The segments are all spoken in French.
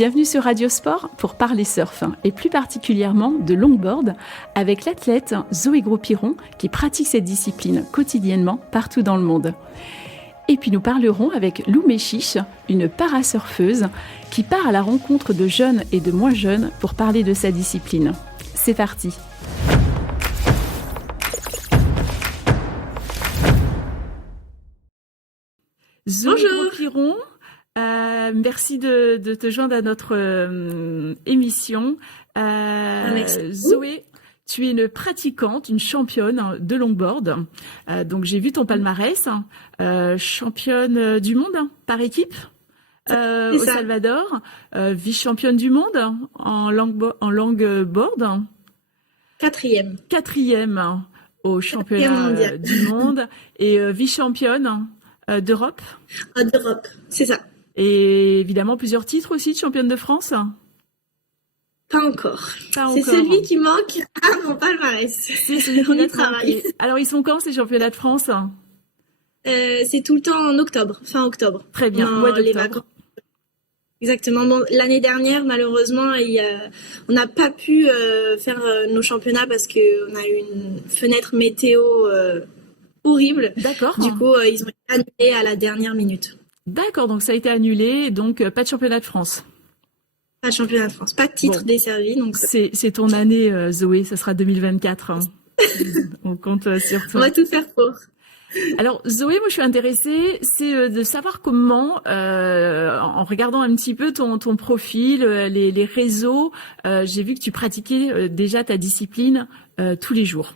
Bienvenue sur Radio Sport pour parler surf et plus particulièrement de longboard avec l'athlète Zoé Gros-Piron qui pratique cette discipline quotidiennement partout dans le monde. Et puis nous parlerons avec Lou Méchiche, une parasurfeuse qui part à la rencontre de jeunes et de moins jeunes pour parler de sa discipline. C'est parti. Zoé Gros-Piron, merci de te joindre à notre émission. Zoé, tu es une pratiquante, une championne de longboard. Donc j'ai vu ton palmarès, championne du monde par équipe au Salvador, vice-championne du monde en longboard. Quatrième au championnat du monde et vice-championne d'Europe. D'Europe, c'est ça. Et évidemment plusieurs titres aussi de championne de France. Pas encore. C'est celui qui manque à mon palmarès. C'est celui qui travaille. Alors ils sont quand ces championnats de France? C'est tout le temps en octobre, fin octobre. Très bien, mois d'octobre. Exactement. Bon, l'année dernière, malheureusement, on n'a pas pu faire nos championnats parce qu'on a eu une fenêtre météo horrible. D'accord. Du coup, ils ont été annulés à la dernière minute. D'accord, donc ça a été annulé, donc pas de championnat de France. Pas de championnat de France, pas de titre desservi. Donc c'est ton année, Zoé, ça sera 2024. Hein. On compte sur toi. On va tout faire pour. Alors Zoé, moi je suis intéressée, c'est de savoir comment, en regardant un petit peu ton profil, les réseaux, j'ai vu que tu pratiquais déjà ta discipline tous les jours.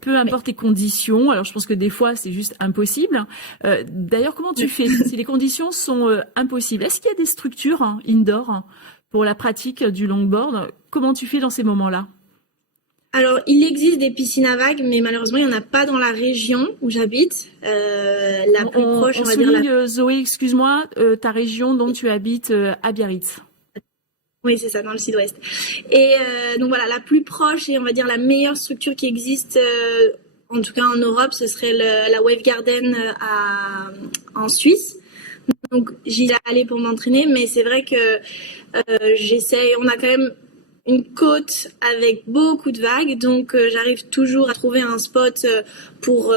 Peu importe les conditions, alors je pense que des fois c'est juste impossible. D'ailleurs, comment tu fais si les conditions sont impossibles? Est-ce qu'il y a des structures indoor pour la pratique du longboard? Comment tu fais dans ces moments-là? Alors, il existe des piscines à vagues, mais malheureusement, il n'y en a pas dans la région où j'habite. La plus proche, on va dire... Zoé, excuse-moi, ta région dont tu habites à Biarritz. Oui, c'est ça, dans le sud-ouest. Et donc voilà, la plus proche et on va dire la meilleure structure qui existe, en tout cas en Europe, ce serait la Wave Garden en Suisse. Donc j'y allais pour m'entraîner, mais c'est vrai que j'essaye, on a quand même une côte avec beaucoup de vagues, donc j'arrive toujours à trouver un spot pour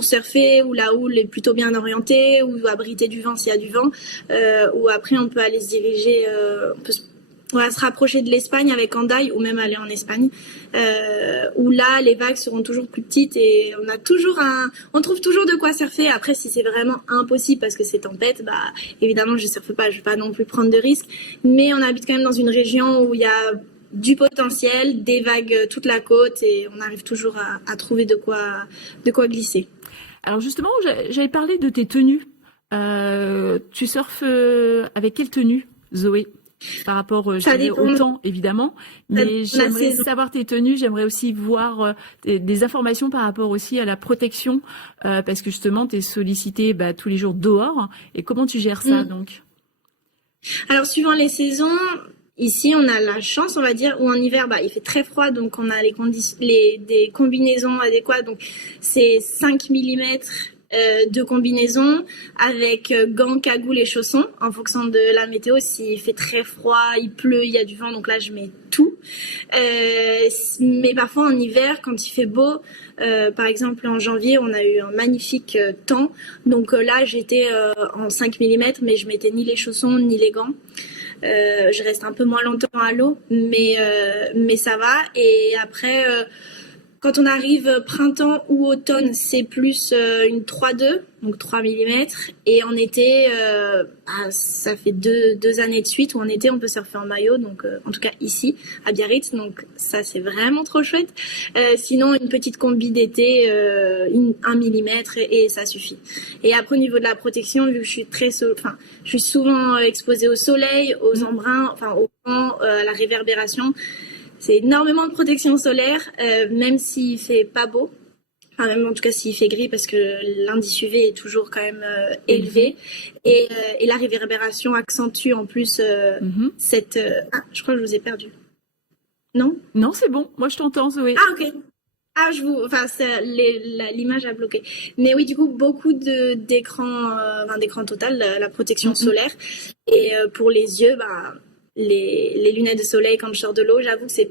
surfer où la houle est plutôt bien orientée, ou abriter du vent s'il y a du vent, ou après on peut aller se diriger, on va se rapprocher de l'Espagne avec Hendaye ou même aller en Espagne, où là les vagues seront toujours plus petites et on trouve toujours de quoi surfer. Après, si c'est vraiment impossible parce que c'est tempête, bah évidemment je surfe pas, je vais pas non plus prendre de risques. Mais on habite quand même dans une région où il y a du potentiel, des vagues toute la côte et on arrive toujours à trouver de quoi glisser. Alors justement, j'avais parlé de tes tenues. Tu surfes avec quelle tenue, Zoé? Par rapport au temps, évidemment, mais j'aimerais savoir tes tenues, j'aimerais aussi voir des informations par rapport aussi à la protection, parce que justement, tu es sollicité tous les jours dehors, et comment tu gères ça, donc? Alors, suivant les saisons, ici, on a la chance, on va dire, où en hiver, il fait très froid, donc on a des combinaisons adéquates, donc c'est 5 mm de combinaison avec gants, cagoules et chaussons en fonction de la météo. S'il fait très froid, il pleut, il y a du vent, donc là je mets tout. Mais parfois en hiver, quand il fait beau, par exemple en janvier, on a eu un magnifique temps. Donc là j'étais en 5 mm, mais je mettais ni les chaussons ni les gants. Je reste un peu moins longtemps à l'eau, mais ça va. Et après... quand on arrive printemps ou automne, c'est plus une 3,2, donc 3 mm. Et en été, ça fait deux années de suite où en été, on peut surfer en maillot. Donc, en tout cas ici, à Biarritz. Donc, ça, c'est vraiment trop chouette. Sinon, une petite combi d'été, 1 mm et ça suffit. Et après, au niveau de la protection, vu que je suis souvent exposée au soleil, aux embruns, au vent, à la réverbération. C'est énormément de protection solaire, même s'il fait pas beau. Enfin, même en tout cas s'il fait gris, parce que l'indice UV est toujours quand même élevé. Et la réverbération accentue en plus je crois que je vous ai perdu. Non ? Non, c'est bon. Moi, je t'entends, Zoé. Ah, ok. Ah, enfin, l'image a bloqué. Mais oui, du coup, beaucoup d'écran total, la protection Mm, solaire. Et pour les yeux, bah, les lunettes de soleil quand je sors de l'eau, j'avoue que j'ai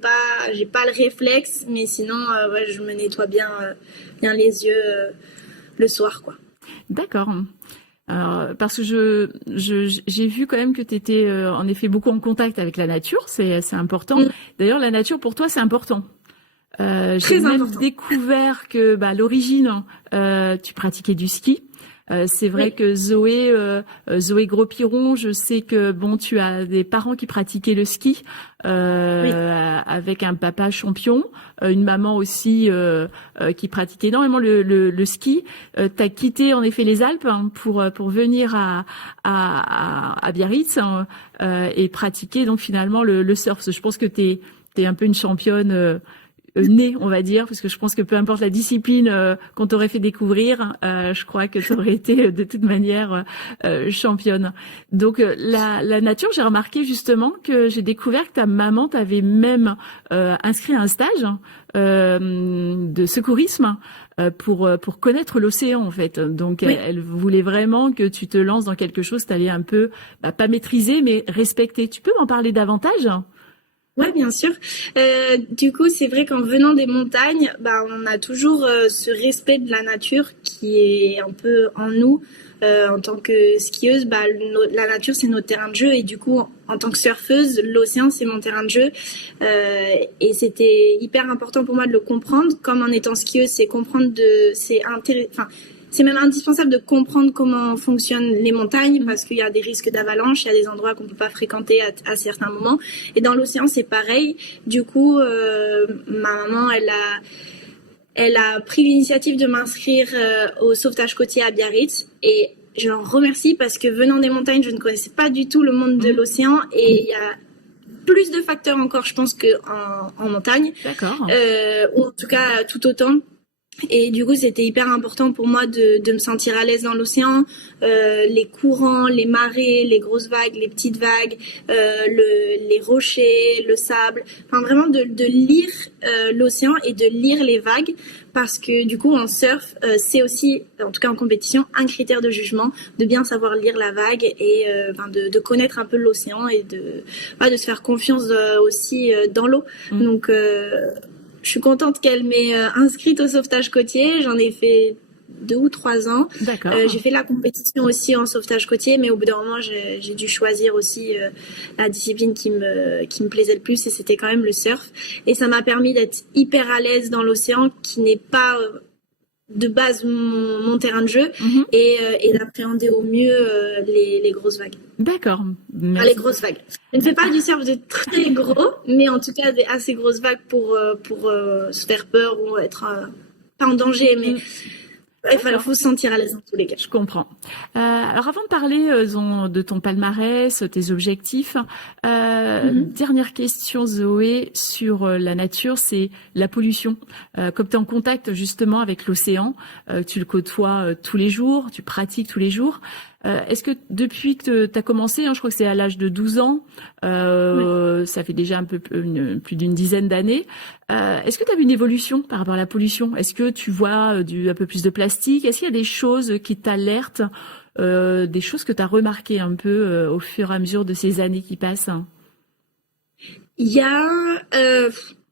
pas le réflexe, mais sinon, ouais, je me nettoie bien les yeux le soir, quoi. d'accord. Alors, parce que j'ai vu quand même que tu étais en effet beaucoup en contact avec la nature, c'est important. Mm, D'ailleurs, la nature pour toi, c'est important. J'ai très même important. découvert que, à l'origine, tu pratiquais du ski. C'est vrai Oui, que Zoé Gros-Piron, je sais que bon, tu as des parents qui pratiquaient le ski oui. avec un papa champion, une maman aussi qui pratiquait énormément le ski. Tu as quitté en effet les Alpes hein, pour venir à Biarritz hein, et pratiquer donc finalement le surf. Je pense que t'es un peu une championne née, on va dire, parce que je pense que peu importe la discipline qu'on t'aurait fait découvrir, je crois que tu aurais été de toute manière championne. Donc la nature, j'ai remarqué justement que j'ai découvert que ta maman t'avait même inscrit à un stage de secourisme pour connaître l'océan en fait. Donc Oui. elle voulait vraiment que tu te lances dans quelque chose, t'allais un peu pas maîtriser mais respecter. Tu peux m'en parler davantage? Ouais, bien sûr. Du coup, c'est vrai qu'en venant des montagnes, bah, on a toujours ce respect de la nature qui est un peu en nous. En tant que skieuse, bah, la nature, c'est notre terrain de jeu. Et du coup, en tant que surfeuse, l'océan, c'est mon terrain de jeu. Et c'était hyper important pour moi de le comprendre. Comme en étant skieuse, c'est même indispensable de comprendre comment fonctionnent les montagnes parce qu'il y a des risques d'avalanche, il y a des endroits qu'on peut pas fréquenter à certains moments. Et dans l'océan, c'est pareil. Du coup, ma maman, elle a pris l'initiative de m'inscrire au sauvetage côtier à Biarritz et je l'en remercie parce que venant des montagnes, je ne connaissais pas du tout le monde de Mhm. l'océan et il y a plus de facteurs encore, je pense, en montagne, D'accord. ou en tout cas tout autant. Et du coup, c'était hyper important pour moi de me sentir à l'aise dans l'océan. Les courants, les marées, les grosses vagues, les petites vagues, les rochers, le sable. Enfin, vraiment de lire l'océan et de lire les vagues. Parce que du coup, en surf, c'est aussi, en tout cas en compétition, un critère de jugement, de bien savoir lire la vague et de connaître un peu l'océan et de se faire confiance aussi dans l'eau. Mhm. Donc, je suis contente qu'elle m'ait inscrite au sauvetage côtier. J'en ai fait 2 ou 3 ans. J'ai D'accord. fait la compétition aussi en sauvetage côtier, mais au bout d'un moment, j'ai dû choisir aussi la discipline qui me plaisait le plus, et c'était quand même le surf. Et ça m'a permis d'être hyper à l'aise dans l'océan, qui n'est pas de base mon terrain de jeu, Mhm. et d'appréhender au mieux les grosses vagues. D'accord. Enfin, les Merci. grosses vagues. Je ne fais pas du surf de très gros, mais en tout cas des assez grosses vagues pour se faire peur ou être pas en danger, mais Mm. il D'accord. faut se sentir à l'aise dans tous les cas. Je comprends. Alors avant de parler de ton palmarès, tes objectifs, Mhm. dernière question Zoé sur la nature, c'est la pollution. Comme tu es en contact justement avec l'océan, tu le côtoies tous les jours, tu pratiques tous les jours. Est-ce que depuis que tu as commencé, hein, je crois que c'est à l'âge de 12 ans, Ouais. ça fait déjà un peu plus d'une dizaine d'années, est-ce que tu as vu une évolution par rapport à la pollution? Est-ce que tu vois un peu plus de plastique? Est-ce qu'il y a des choses qui t'alertent, des choses que tu as remarquées un peu au fur et à mesure de ces années qui passent? Il y a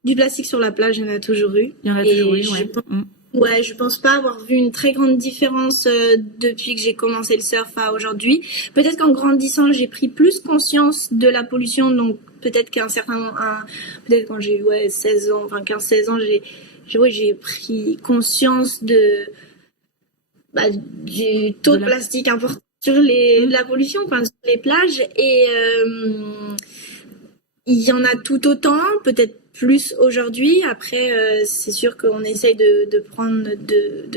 du plastique sur la plage, il y en a toujours eu. Il y en a toujours Et eu, ouais. Mm. ouais, je pense pas avoir vu une très grande différence depuis que j'ai commencé le surf à aujourd'hui. Peut-être qu'en grandissant, j'ai pris plus conscience de la pollution, donc peut-être peut-être quand j'ai eu 16 ans, enfin 15-16 ans, j'ai pris conscience du taux De de la... plastique important sur Mm. la pollution, enfin, sur les plages. Et il y en a tout autant, peut-être plus aujourd'hui. Après, c'est sûr qu'on essaye de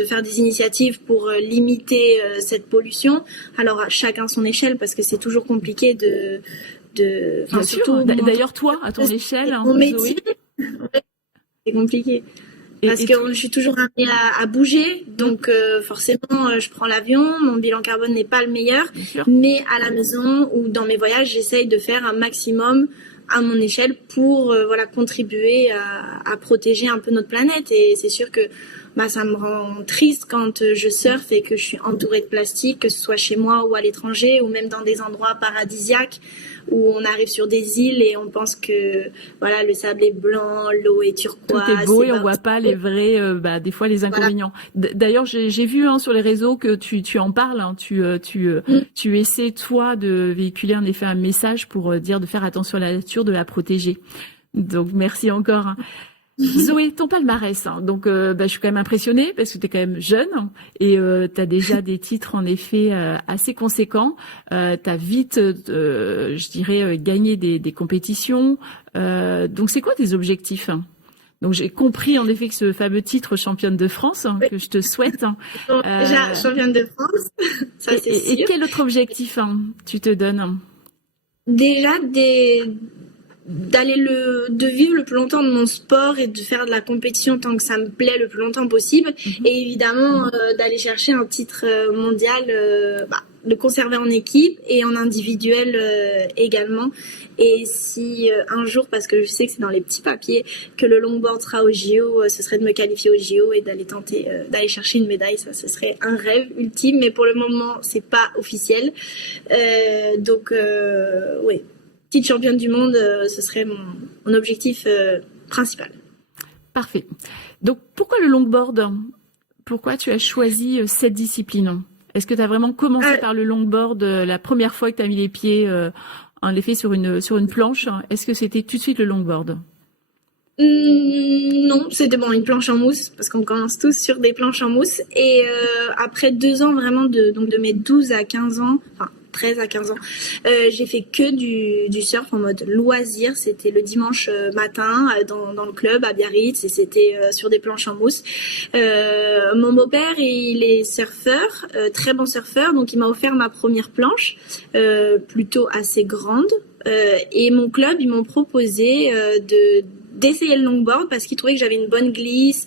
faire des initiatives pour limiter cette pollution. Alors, à chacun son échelle, parce que c'est toujours compliqué Bien enfin, sûr. surtout moi, en tant D'ailleurs, toi, à ton échelle, que hein, mon métier, Zoé, c'est compliqué. Parce et que toi, je suis toujours amenée à bouger, mm, donc forcément je prends l'avion, mon bilan carbone n'est pas le meilleur, bien sûr. mais à la maison ou dans mes voyages, j'essaye de faire un maximum à mon échelle pour voilà contribuer à protéger un peu notre planète. Et c'est sûr que ça me rend triste quand je surfe et que je suis entourée de plastique, que ce soit chez moi ou à l'étranger, ou même dans des endroits paradisiaques où on arrive sur des îles et on pense que voilà le sable est blanc, l'eau est turquoise. Tout est beau et on voit pas les vrais, des fois les inconvénients. Voilà. D'ailleurs, j'ai vu sur les réseaux que tu en parles. Hein, tu essaies toi de véhiculer en effet un message pour dire de faire attention à la nature, de la protéger. Donc merci encore. Hein. Zoé, ton palmarès, hein. Donc je suis quand même impressionnée parce que tu es quand même jeune et tu as déjà des titres en effet assez conséquents. Tu as vite, je dirais, gagné des compétitions. Donc c'est quoi tes objectifs, hein? Donc j'ai compris en effet que ce fameux titre championne de France hein, que je te souhaite. Hein. Déjà championne de France, ça c'est sûr. Et quel autre objectif hein, tu te donnes? Déjà de vivre le plus longtemps de mon sport et de faire de la compétition tant que ça me plaît le plus longtemps possible et évidemment d'aller chercher un titre mondial, le conserver en équipe et en individuel également. Et si un jour, parce que je sais que c'est dans les petits papiers, que le longboard sera au JO, ce serait de me qualifier au JO et d'aller tenter d'aller chercher une médaille. Ça, ce serait un rêve ultime, mais pour le moment, c'est pas officiel. Donc, oui. Petite championne du monde, ce serait mon objectif principal. Parfait. Donc, pourquoi le longboard? Pourquoi tu as choisi cette discipline? Est-ce que tu as vraiment commencé par le longboard la première fois que tu as mis les pieds en effet sur une planche? Est-ce que c'était tout de suite le longboard? Non, c'était une planche en mousse, parce qu'on commence tous sur des planches en mousse. Et après 2 ans vraiment, donc de mes 12 à 15 ans, enfin 13 à 15 ans, j'ai fait que du surf en mode loisir. C'était le dimanche matin dans le club à Biarritz et c'était sur des planches en mousse. Mon beau-père, il est surfeur, très bon surfeur, donc il m'a offert ma première planche, plutôt assez grande. Et mon club, ils m'ont proposé d'essayer le longboard parce qu'ils trouvaient que j'avais une bonne glisse,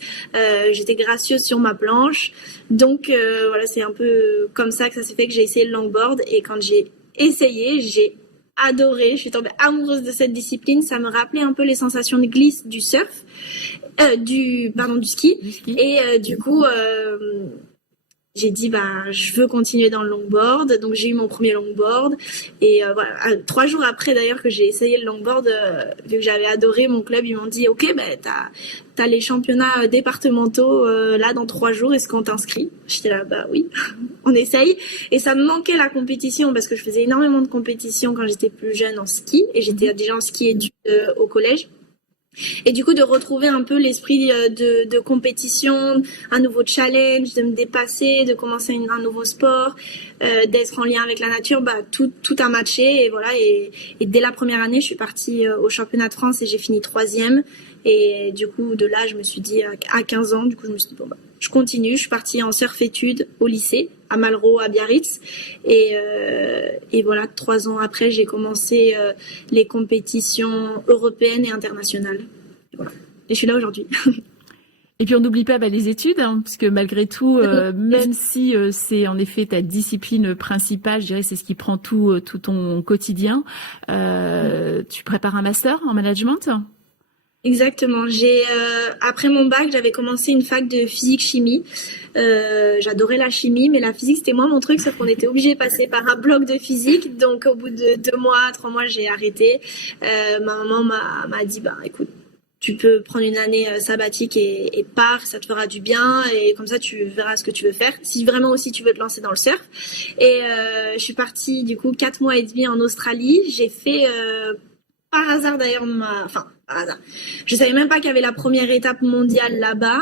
j'étais gracieuse sur ma planche. Donc voilà, c'est un peu comme ça que ça s'est fait que j'ai essayé le longboard. Et quand j'ai essayé, j'ai adoré. Je suis tombée amoureuse de cette discipline. Ça me rappelait un peu les sensations de glisse du surf, du ski. Et du coup, j'ai dit je veux continuer dans le longboard. Donc j'ai eu mon premier longboard et voilà, 3 jours après d'ailleurs que j'ai essayé le longboard, vu que j'avais adoré mon club, ils m'ont dit OK, t'as les championnats départementaux là dans 3 jours, est-ce qu'on t'inscrit? J'étais là oui, on essaye. Et ça me manquait la compétition parce que je faisais énormément de compétitions quand j'étais plus jeune en ski et j'étais déjà en ski études au collège. Et du coup, de retrouver un peu l'esprit de compétition, un nouveau challenge, de me dépasser, de commencer un nouveau sport, d'être en lien avec la nature, tout a matché. Et voilà. Et dès la première année, je suis partie au championnat de France et j'ai fini 3e. Et du coup, de là, je me suis dit, à 15 ans, du coup, je me suis dit, je continue. Je suis partie en surf-études au lycée, à Malraux, à Biarritz. Et voilà, 3 ans après, j'ai commencé les compétitions européennes et internationales. Et voilà. Et je suis là aujourd'hui. Et puis on n'oublie pas les études, hein, parce que malgré tout, même si c'est en effet ta discipline principale, je dirais c'est ce qui prend tout ton quotidien, tu prépares un master en management? Exactement. Après mon bac, j'avais commencé une fac de physique-chimie. J'adorais la chimie, mais la physique c'était moins mon truc, sauf qu'on était obligé de passer par un bloc de physique. Donc au bout de 2 mois, 3 mois, j'ai arrêté. Ma maman m'a dit écoute, tu peux prendre une année sabbatique et pars, ça te fera du bien et comme ça tu verras ce que tu veux faire. Si vraiment aussi tu veux te lancer dans le surf. Et je suis partie du coup 4 mois et demi en Australie. J'ai fait par hasard d'ailleurs par hasard. Je savais même pas qu'il y avait la première étape mondiale là-bas.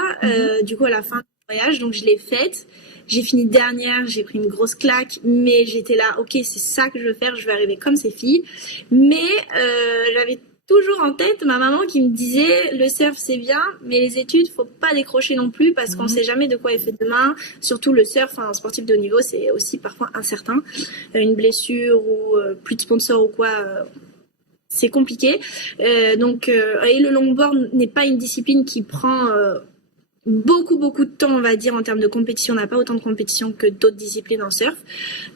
Du coup, à la fin du voyage, donc je l'ai faite. J'ai fini dernière, j'ai pris une grosse claque, mais j'étais là, OK, c'est ça que je veux faire, je vais arriver comme ces filles. Mais j'avais toujours en tête ma maman qui me disait, le surf c'est bien, mais les études, faut pas décrocher non plus parce qu'on sait jamais de quoi est fait demain. Surtout le surf, un sportif de haut niveau, c'est aussi parfois incertain. Une blessure ou plus de sponsor ou quoi. C'est compliqué. Et le longboard n'est pas une discipline qui prend beaucoup de temps, on va dire, en termes de compétition. On n'a pas autant de compétition que d'autres disciplines en surf.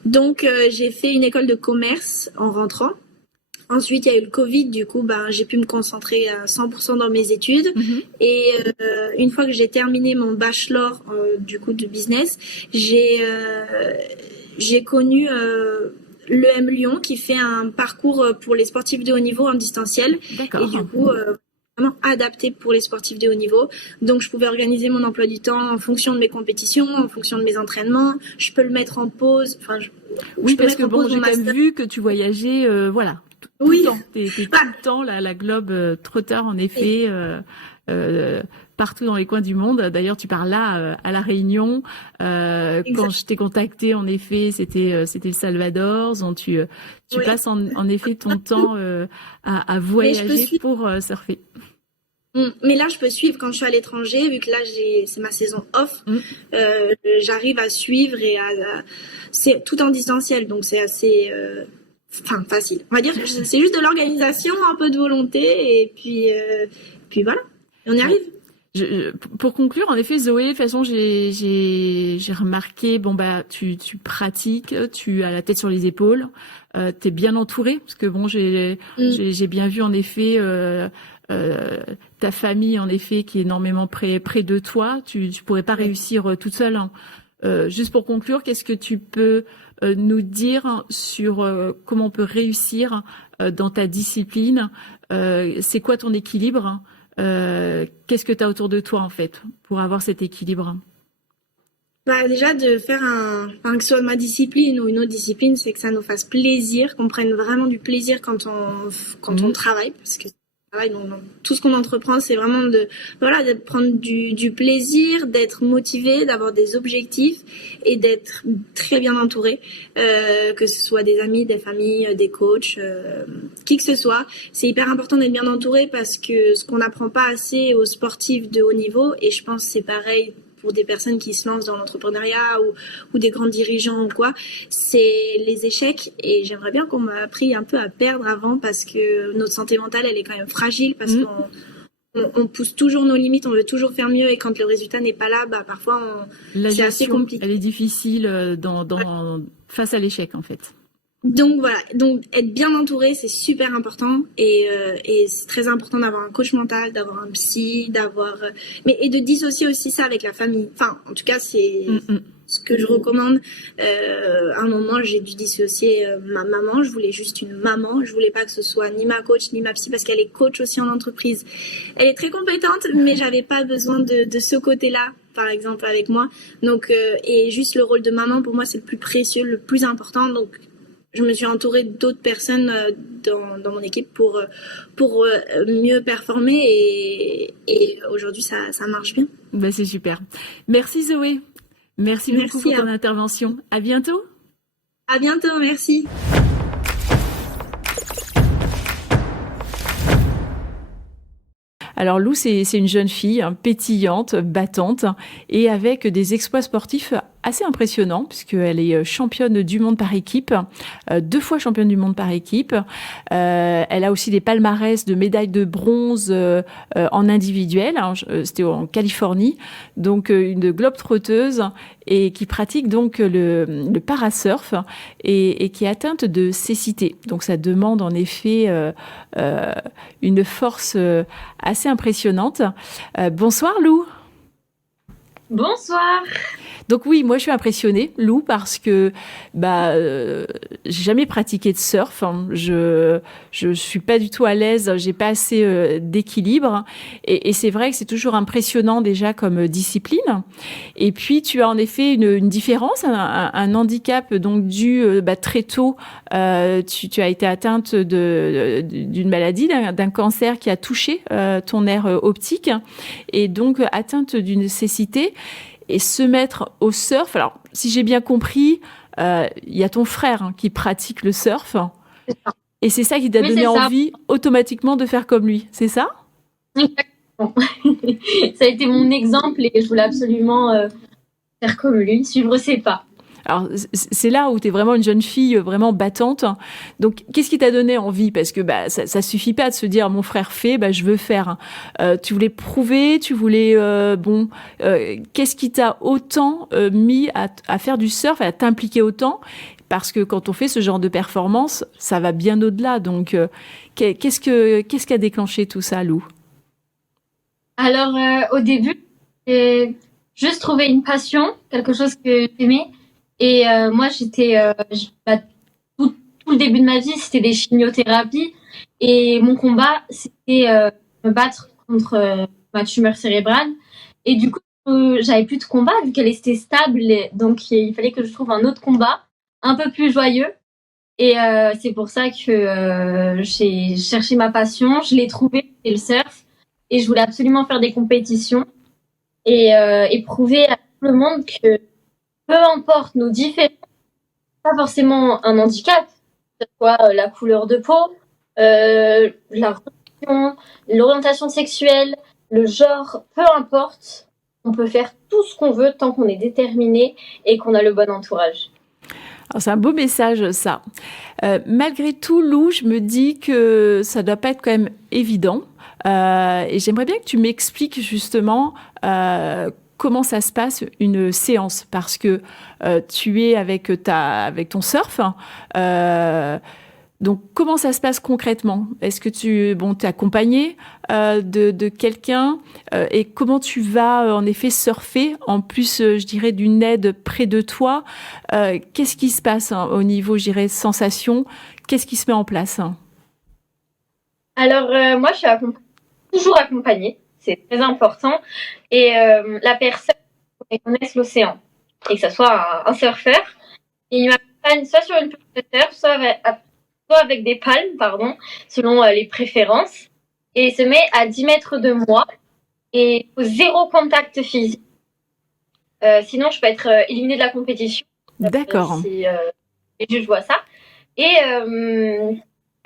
Donc, j'ai fait une école de commerce en rentrant. Ensuite, il y a eu le Covid, du coup, j'ai pu me concentrer à 100% dans mes études. Et une fois que j'ai terminé mon bachelor du coup de business, j'ai connu l'EM Lyon qui fait un parcours pour les sportifs de haut niveau en distanciel. D'accord. Et du coup, vraiment adapté pour les sportifs de haut niveau. Donc, je pouvais organiser mon emploi du temps en fonction de mes compétitions, en fonction de mes entraînements. Je peux le mettre en pause. Enfin, oui, parce que bon, j'ai quand même vu que tu voyageais, voilà, tout oui. le temps. T'es tout le temps la globe trotteur, en effet. Partout dans les coins du monde. D'ailleurs, tu parles là à La Réunion. Quand je t'ai contacté, en effet, c'était le Salvador. Donc tu passes en effet ton temps à voyager pour surfer. Mais là, je peux suivre quand je suis à l'étranger, vu que là, c'est ma saison off. J'arrive à suivre c'est tout en distanciel, donc c'est assez facile. On va dire que c'est juste de l'organisation, un peu de volonté, et puis voilà, et on y arrive. Pour conclure, en effet, Zoé, de toute façon, j'ai remarqué, tu pratiques, tu as la tête sur les épaules, t'es bien entourée, parce que bon, j'ai bien vu en effet ta famille, en effet, qui est énormément près de toi. Tu pourrais pas réussir toute seule. Hein. Juste pour conclure, qu'est-ce que tu peux nous dire sur comment on peut réussir dans ta discipline? C'est quoi ton équilibre? Qu'est-ce que tu as autour de toi, en fait, pour avoir cet équilibre? Déjà, de faire que ce soit ma discipline ou une autre discipline, c'est que ça nous fasse plaisir, qu'on prenne vraiment du plaisir quand on travaille, parce que donc, tout ce qu'on entreprend, c'est vraiment de prendre du plaisir, d'être motivé, d'avoir des objectifs et d'être très bien entouré, que ce soit des amis, des familles, des coachs, qui que ce soit. C'est hyper important d'être bien entouré parce que ce qu'on n'apprend pas assez aux sportifs de haut niveau, et je pense que c'est pareil pour des personnes qui se lancent dans l'entrepreneuriat ou des grands dirigeants ou quoi, c'est les échecs. Et j'aimerais bien qu'on m'a appris un peu à perdre avant, parce que notre santé mentale, elle est quand même fragile, parce qu'on pousse toujours nos limites, on veut toujours faire mieux, et quand le résultat n'est pas là, parfois c'est assez compliqué. Elle est difficile face à l'échec, en fait. Donc voilà, donc être bien entouré, c'est super important, et c'est très important d'avoir un coach mental, d'avoir un psy, et de dissocier aussi ça avec la famille. Enfin, en tout cas, c'est ce que je recommande. À un moment, j'ai dû dissocier ma maman. Je voulais juste une maman. Je voulais pas que ce soit ni ma coach ni ma psy, parce qu'elle est coach aussi en entreprise. Elle est très compétente, mais j'avais pas besoin de ce côté-là, par exemple, avec moi. Donc, et juste le rôle de maman, pour moi, c'est le plus précieux, le plus important. Donc, je me suis entourée d'autres personnes dans mon équipe pour mieux performer, et aujourd'hui ça marche bien. C'est super. Merci Zoé. Merci beaucoup pour ton intervention. À bientôt. À bientôt, merci. Alors Lou, c'est une jeune fille pétillante, battante, et avec des exploits sportifs assez impressionnants, puisqu'elle est championne du monde par équipe, 2 fois championne du monde par équipe. Elle a aussi des palmarès de médailles de bronze en individuel. C'était en Californie, donc une globe-trotteuse, et qui pratique donc le parasurf, et qui est atteinte de cécité. Donc ça demande en effet une force assez impressionnante. Bonsoir Lou. Bonsoir. Donc oui, moi je suis impressionnée, Lou, parce que j'ai jamais pratiqué de surf. Je suis pas du tout à l'aise, j'ai pas assez d'équilibre, et c'est vrai que c'est toujours impressionnant déjà comme discipline. Et puis tu as en effet une différence, un handicap donc dû très tôt. Tu as été atteinte d'une maladie, d'un cancer qui a touché ton nerf optique, et donc atteinte d'une cécité. Et se mettre au surf, alors si j'ai bien compris, il y a ton frère qui pratique le surf, et c'est ça qui t'a donné envie automatiquement de faire comme lui, c'est ça? Exactement. Ça a été mon exemple, et je voulais absolument faire comme lui, suivre ses pas. Alors, c'est là où tu es vraiment une jeune fille vraiment battante. Donc, qu'est-ce qui t'a donné envie? Parce que ça suffit pas de se dire mon frère fait, je veux faire. Tu voulais prouver, tu voulais qu'est-ce qui t'a autant mis à faire du surf, à t'impliquer autant? Parce que quand on fait ce genre de performance, ça va bien au-delà. Donc, qu'est-ce qui a déclenché tout ça, Lou? Alors, au début, j'ai juste trouvé une passion, quelque chose que j'aimais. Et moi, tout le début de ma vie, c'était des chimiothérapies. Et mon combat, c'était me battre contre ma tumeur cérébrale. Et du coup, j'avais plus de combat vu qu'elle était stable. Donc, il fallait que je trouve un autre combat, un peu plus joyeux. Et c'est pour ça que j'ai cherché ma passion. Je l'ai trouvé, c'est le surf. Et je voulais absolument faire des compétitions et prouver à tout le monde que peu importe nos différences, pas forcément un handicap, que ce soit la couleur de peau, la religion, l'orientation sexuelle, le genre, peu importe, on peut faire tout ce qu'on veut tant qu'on est déterminé et qu'on a le bon entourage. Alors, c'est un beau message, ça. Malgré tout, Lou, je me dis que ça doit pas être quand même évident. Et j'aimerais bien que tu m'expliques justement comment ça se passe une séance, parce que tu es avec ton surf. Donc, comment ça se passe concrètement? Est-ce que t'es accompagné de quelqu'un et comment tu vas en effet surfer en plus, je dirais, d'une aide près de toi? Qu'est-ce qui se passe au niveau, je dirais, sensation? Qu'est-ce qui se met en place? Alors, moi, je suis toujours accompagnée, c'est très important. Et la personne, elle connaisse l'océan et que ce soit un surfeur. Et il m'accompagne soit sur une planche de surf, soit avec des palmes, pardon, selon les préférences. Et il se met à 10 mètres de moi et au zéro contact physique. Sinon, je peux être éliminée de la compétition. D'accord. Si les juges voient ça. Et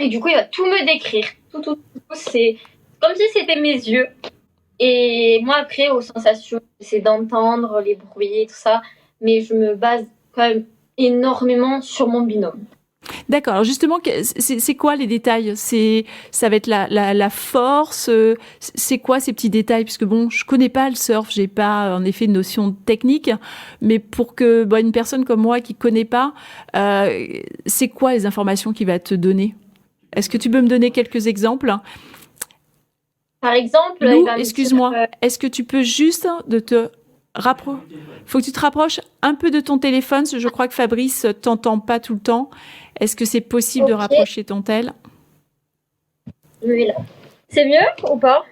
du coup, il va tout me décrire. Tout. C'est comme si c'était mes yeux. Et moi, après, aux sensations, j'essaie d'entendre les bruits et tout ça. Mais je me base quand même énormément sur mon binôme. D'accord. Alors justement, c'est quoi les détails? Ça va être la force. C'est quoi ces petits détails? Parce que bon, je connais pas le surf, j'ai pas en effet de notion technique, mais pour que une personne comme moi qui connaît pas, c'est quoi les informations qu'il va te donner? Est-ce que tu peux me donner quelques exemples? Par exemple, Lou, excuse-moi, est-ce que tu peux juste te rapprocher? Faut que tu te rapproches un peu de ton téléphone, parce que je crois que Fabrice t'entend pas tout le temps. Est-ce que c'est possible de rapprocher ton tel? Oui, là. C'est mieux ou pas?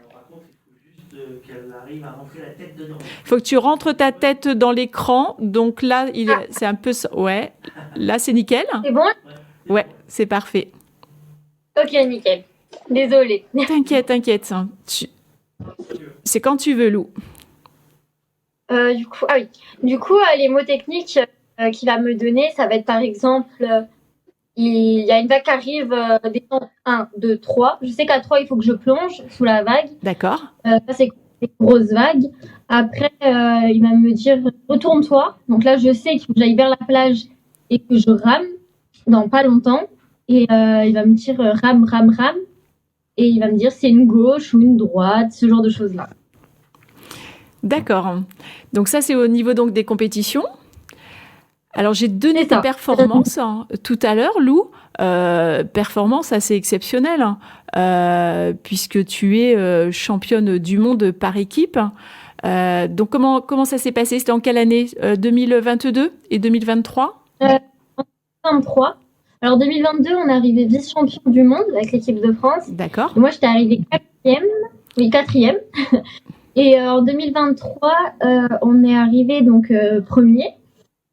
Qu'elle arrive à rentrer la tête dedans. Faut que tu rentres ta tête dans l'écran. Donc là, c'est un peu... Ouais, là, c'est nickel. C'est bon? Ouais, c'est parfait. Ok, nickel. Désolée. T'inquiète. C'est quand tu veux, Lou. Du coup, les mots techniques qu'il va me donner, ça va être par exemple, il y a une vague qui arrive, descend 1, 2, 3. Je sais qu'à 3, il faut que je plonge sous la vague. D'accord. Ça, c'est une grosse vague. Après, il va me dire, retourne-toi. Donc là, je sais qu'il faut que j'aille vers la plage et que je rame dans pas longtemps. Et il va me dire, rame. Et il va me dire, c'est une gauche ou une droite, ce genre de choses-là. D'accord. Donc ça, c'est au niveau donc des compétitions. Alors, j'ai donné tes performances tout à l'heure, Lou. Performance assez exceptionnelle, puisque tu es championne du monde par équipe. Donc, comment ça s'est passé? C'était en quelle année? 2022 et 2023? 2023. Alors, 2022, on est arrivé vice-champion du monde avec l'équipe de France. D'accord. Et moi, j'étais arrivée quatrième. Et en 2023, on est arrivé donc premier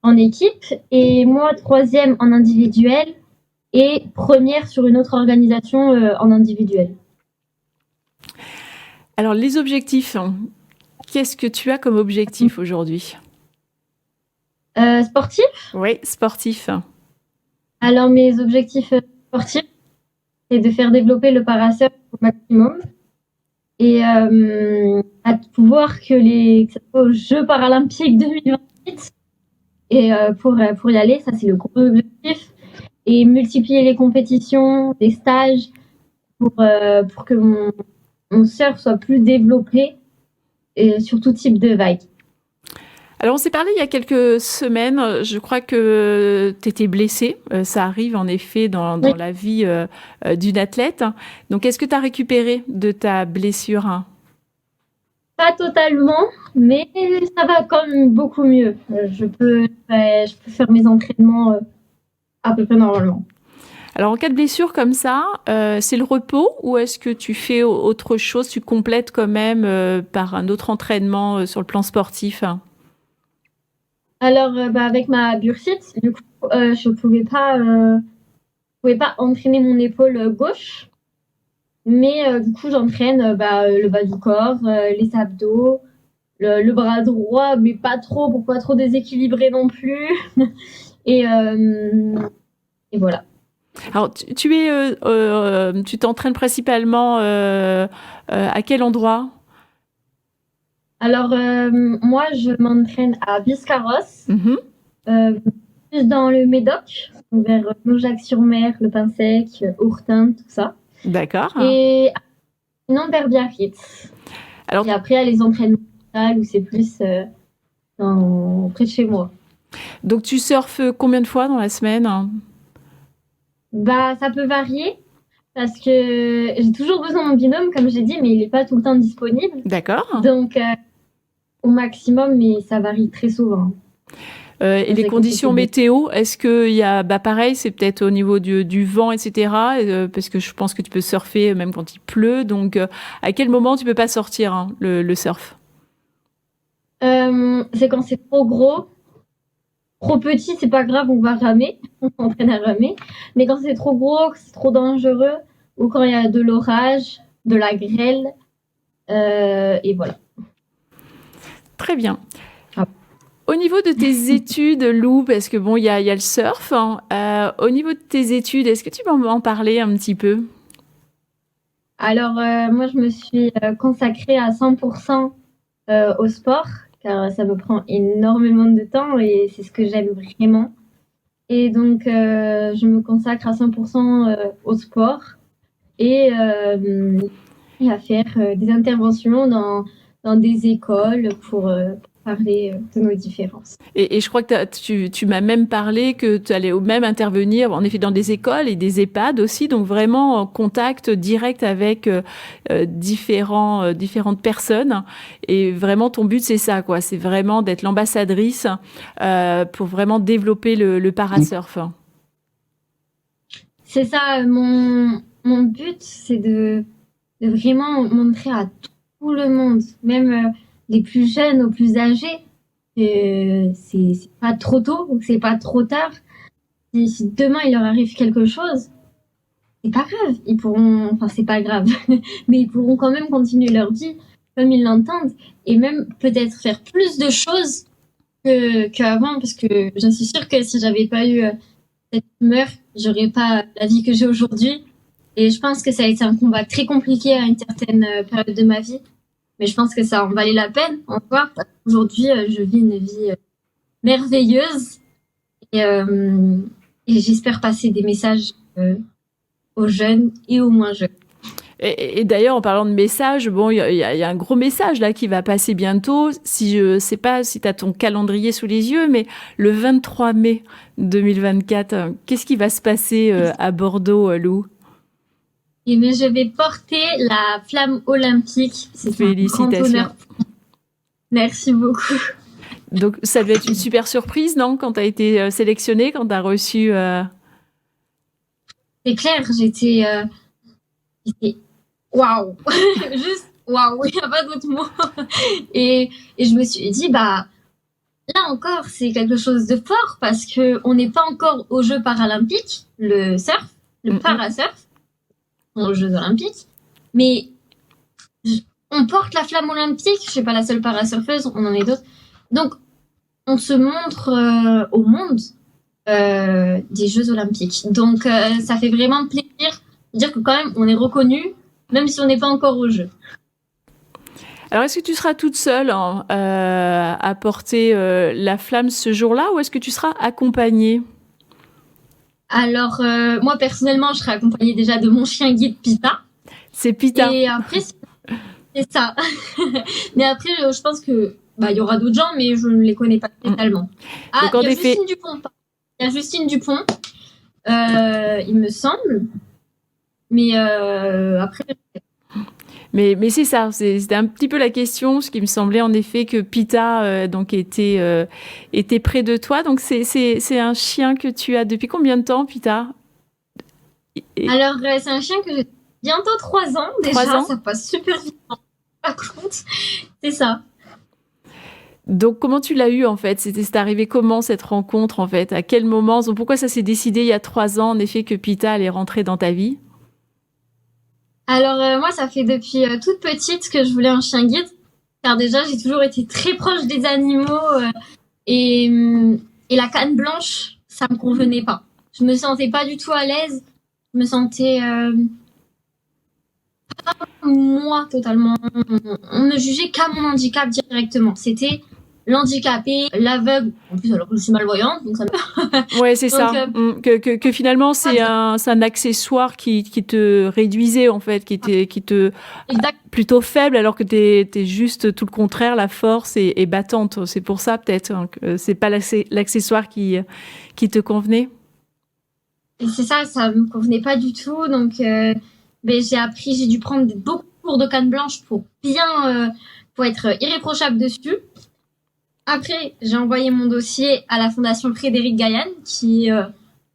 en équipe et moi troisième en individuel et première sur une autre organisation en individuel. Alors les objectifs, qu'est-ce que tu as comme objectif aujourd'hui? Sportif? Oui, sportif. Alors mes objectifs sportifs, c'est de faire développer le parasurf au maximum et à pouvoir que ce soit aux Jeux paralympiques 2028, Et pour y aller, ça c'est le gros objectif. Et multiplier les compétitions, les stages pour que mon surf soit plus développé et sur tout type de vague. Alors, on s'est parlé il y a quelques semaines. Je crois que tu étais blessée. Ça arrive en effet dans Oui. la vie d'une athlète. Donc, est-ce que tu as récupéré de ta blessure? Pas totalement, mais ça va quand même beaucoup mieux. Je peux faire mes entraînements à peu près normalement. Alors, en cas de blessure comme ça, c'est le repos ou est-ce que tu fais autre chose? Tu complètes quand même par un autre entraînement sur le plan sportif? Alors, avec ma bursite, du coup, je pouvais pas entraîner mon épaule gauche, mais du coup, j'entraîne le bas du corps, les abdos, le bras droit, mais pas trop, pour pas trop déséquilibrer non plus. Et, et voilà. Alors, tu t'entraînes principalement à quel endroit? Alors, moi, je m'entraîne à Biscarrosse, Mhm. plus dans le Médoc, vers Naujac-sur-Mer, Le Pin-Sec, Ourtin, tout ça. D'accord. Et sinon, vers Biarritz. Alors, Et après, il y a les entraînements où c'est plus près de chez moi. donc tu surfes combien de fois dans la semaine? Bah, ça peut varier parce que j'ai toujours besoin de mon binôme, comme j'ai dit, mais il n'est pas tout le temps disponible. D'accord. Donc, au maximum, mais ça varie très souvent. Et les C'est conditions compliqué. météo, est-ce qu'il y a, pareil, c'est peut-être au niveau du vent, etc. Parce que je pense que tu peux surfer même quand il pleut. Donc, à quel moment tu peux pas sortir le surf? C'est quand c'est trop gros, trop petit, c'est pas grave, on va ramer, on s'entraîne à ramer. Mais quand c'est trop gros, que c'est trop dangereux, ou quand il y a de l'orage, de la grêle, et voilà. Très bien. Ah. Au niveau de tes études, Lou, parce que bon, il y a le surf. Au niveau de tes études, est-ce que tu peux m'en parler un petit peu? Alors, moi, je me suis consacrée à 100% au sport, car ça me prend énormément de temps et c'est ce que j'aime vraiment. Et donc, je me consacre à 100% au sport et, et à faire des interventions dans des écoles pour parler de nos différences. Et je crois que tu m'as même parlé que tu allais même intervenir, en effet, dans des écoles et des EHPAD aussi, donc vraiment en contact direct avec différentes personnes. Et vraiment, ton but, c'est ça, quoi. C'est vraiment d'être l'ambassadrice pour vraiment développer le parasurf. C'est ça, mon but, c'est de vraiment montrer à tout le monde, même les plus jeunes aux plus âgés, que c'est pas trop tôt ou que c'est pas trop tard. Si demain il leur arrive quelque chose, c'est pas grave, ils pourront, enfin c'est pas grave, mais ils pourront quand même continuer leur vie comme ils l'entendent et même peut-être faire plus de choses qu'avant parce que j'en suis sûre que si j'avais pas eu cette humeur, j'aurais pas la vie que j'ai aujourd'hui. Et je pense que ça a été un combat très compliqué à une certaine période de ma vie. Mais je pense que ça en valait la peine en soi. Aujourd'hui, je vis une vie merveilleuse et j'espère passer des messages aux jeunes et aux moins jeunes. Et d'ailleurs, en parlant de messages, bon, il y a un gros message là qui va passer bientôt. Si je sais pas si tu as ton calendrier sous les yeux, mais le 23 mai 2024, qu'est-ce qui va se passer à Bordeaux, Lou? Et mais je vais porter la flamme olympique. C'est un grand Félicitations. honneur. Merci beaucoup. Donc, ça devait être une super surprise, non, quand tu as été sélectionnée, quand tu as reçu. C'est clair, j'étais waouh, juste waouh, il n'y a pas d'autre mot. Et je me suis dit, bah, là encore, c'est quelque chose de fort parce que on n'est pas encore aux Jeux paralympiques, le surf, le parasurf, aux Jeux olympiques. Mais on porte la flamme olympique, je suis pas la seule parasurfeuse, on en est d'autres. Donc, on se montre au monde des Jeux olympiques. Donc, ça fait vraiment plaisir de dire que quand même, on est reconnu, même si on n'est pas encore aux Jeux. Alors, est-ce que tu seras toute seule hein, à porter la flamme ce jour-là ou est-ce que tu seras accompagnée? Alors, moi, personnellement, je serai accompagnée déjà de mon chien guide Pita. C'est Pita. Et après, c'est ça. Mais après, je pense que il y aura d'autres gens, mais je ne les connais pas totalement. Ah, Donc, en il y a effet... Justine Dupont. Il y a Justine Dupont, il me semble. Mais après... Mais c'est ça, c'était un petit peu la question, ce qui me semblait en effet que Pita donc était près de toi. Donc c'est un chien que tu as depuis combien de temps, Pita? Alors c'est un chien que j'ai bientôt 3 ans déjà. 3 ans. Ça passe super vite. Par contre, c'est ça. Donc comment tu l'as eu en fait? C'est arrivé comment cette rencontre en fait? À quel moment? Pourquoi ça s'est décidé il y a 3 ans en effet que Pita allait rentrer dans ta vie? Alors moi, ça fait depuis toute petite que je voulais un chien guide, car déjà j'ai toujours été très proche des animaux et la canne blanche, ça me convenait pas. Je me sentais pas du tout à l'aise. Je me sentais pas moi totalement. On ne jugeait qu'à mon handicap directement. C'était l'handicapé, l'aveugle. En plus, alors que je suis malvoyante, donc ça me... Ouais, c'est ça. Que finalement, c'est un accessoire qui te réduisait, en fait, qui te plutôt faible, alors que t'es juste tout le contraire, la force est battante. C'est pour ça, peut-être, hein, que c'est pas l'accessoire qui te convenait. Et c'est ça, ça me convenait pas du tout. Donc, j'ai dû prendre beaucoup de cours de canne blanche pour être irréprochable dessus. Après, j'ai envoyé mon dossier à la Fondation Frédéric Gaillan, qui est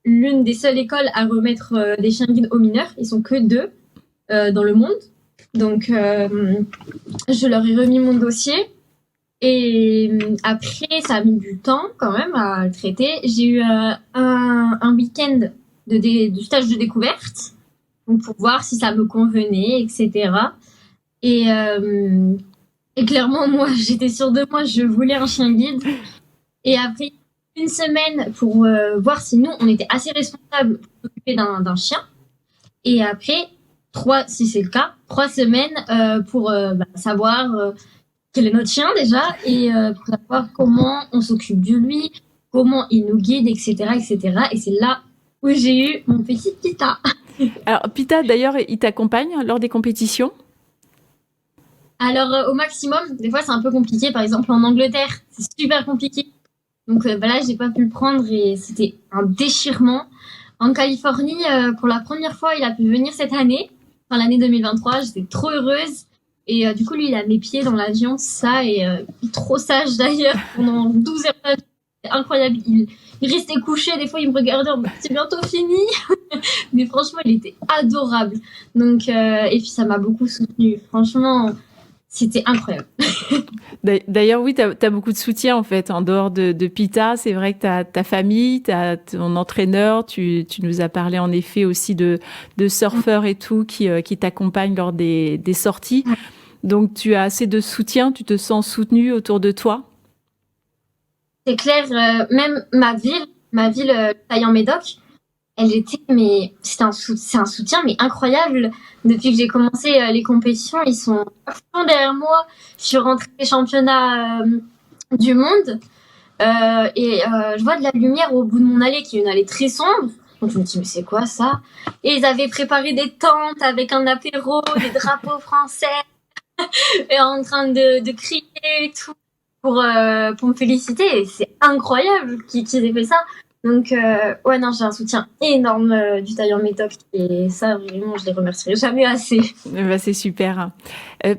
l'une des seules écoles à remettre des chiens guides aux mineurs. Ils sont que 2 dans le monde. Donc, je leur ai remis mon dossier. Et après, ça a mis du temps quand même à le traiter. J'ai eu un week-end du stage de découverte pour voir si ça me convenait, etc. Et clairement, moi, j'étais sûre de moi, je voulais un chien guide. Et après une semaine pour voir si nous, on était assez responsables pour s'occuper d'un chien. Et après, si c'est le cas, 3 semaines pour savoir quel est notre chien déjà et pour savoir comment on s'occupe de lui, comment il nous guide, etc., etc. Et c'est là où j'ai eu mon petit Pita. Alors, Pita, d'ailleurs, il t'accompagne lors des compétitions? Alors, au maximum, des fois, c'est un peu compliqué. Par exemple, en Angleterre, c'est super compliqué. Donc là, j'ai pas pu le prendre et c'était un déchirement. En Californie, pour la première fois, il a pu venir cette année, enfin l'année 2023. J'étais trop heureuse. Et du coup, lui, il a mes pieds dans l'avion, ça, et il est trop sage d'ailleurs. Pendant 12 heures d'avion, c'est incroyable. Il restait couché, des fois, il me regardait en mode, c'est bientôt fini. Mais franchement, il était adorable. Donc, et puis, ça m'a beaucoup soutenue. Franchement, c'était incroyable. D'ailleurs, oui, t'as beaucoup de soutien, en fait, en dehors de Pita. C'est vrai que t'as ta famille, t'as ton entraîneur. Tu nous as parlé, en effet, aussi de surfeurs et tout qui t'accompagnent lors des sorties. Donc, tu as assez de soutien, tu te sens soutenu autour de toi? C'est clair, même ma ville Taillan-Médoc, c'est un soutien mais incroyable. Depuis que j'ai commencé les compétitions, ils sont à fond derrière moi. Je suis rentrée des championnats du monde et je vois de la lumière au bout de mon allée qui est une allée très sombre. Donc je me dis mais c'est quoi ça? Et ils avaient préparé des tentes avec un apéro, des drapeaux français et en train de crier et tout pour me féliciter. Et c'est incroyable qu'ils aient fait ça. Donc, ouais, non, j'ai un soutien énorme du Taillan-Médoc et ça, vraiment, je les remercierai jamais assez. Bah, c'est super.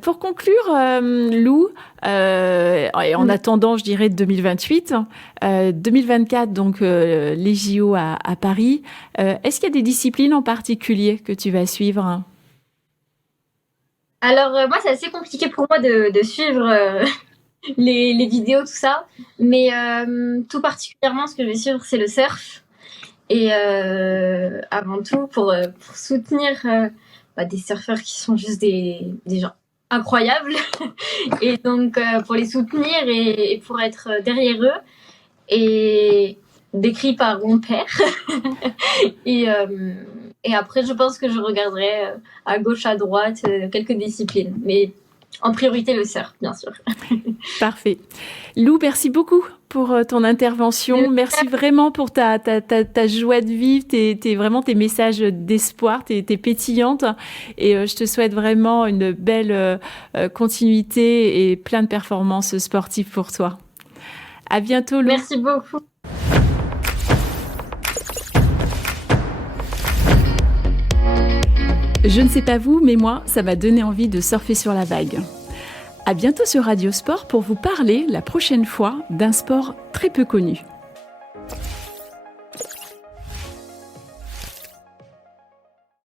Pour conclure, Lou, et en attendant, je dirais, 2028, 2024, donc les JO à Paris, est-ce qu'il y a des disciplines en particulier que tu vas suivre? Alors, moi, c'est assez compliqué pour moi de suivre les vidéos, tout ça. Mais tout particulièrement, ce que je vais suivre, c'est le surf. Et avant tout, pour soutenir des surfeurs qui sont juste des gens incroyables. Et donc, pour les soutenir et pour être derrière eux. Et décrit par mon père. Et après, je pense que je regarderai à gauche, à droite, quelques disciplines. Mais En priorité le surf, bien sûr. Parfait. Lou, merci beaucoup pour ton intervention. Merci vraiment pour ta joie de vivre, vraiment tes messages d'espoir, t'es pétillante. Et je te souhaite vraiment une belle continuité et plein de performances sportives pour toi. À bientôt, Lou. Merci beaucoup. Je ne sais pas vous, mais moi, ça m'a donné envie de surfer sur la vague. À bientôt sur Radio Sport pour vous parler la prochaine fois d'un sport très peu connu.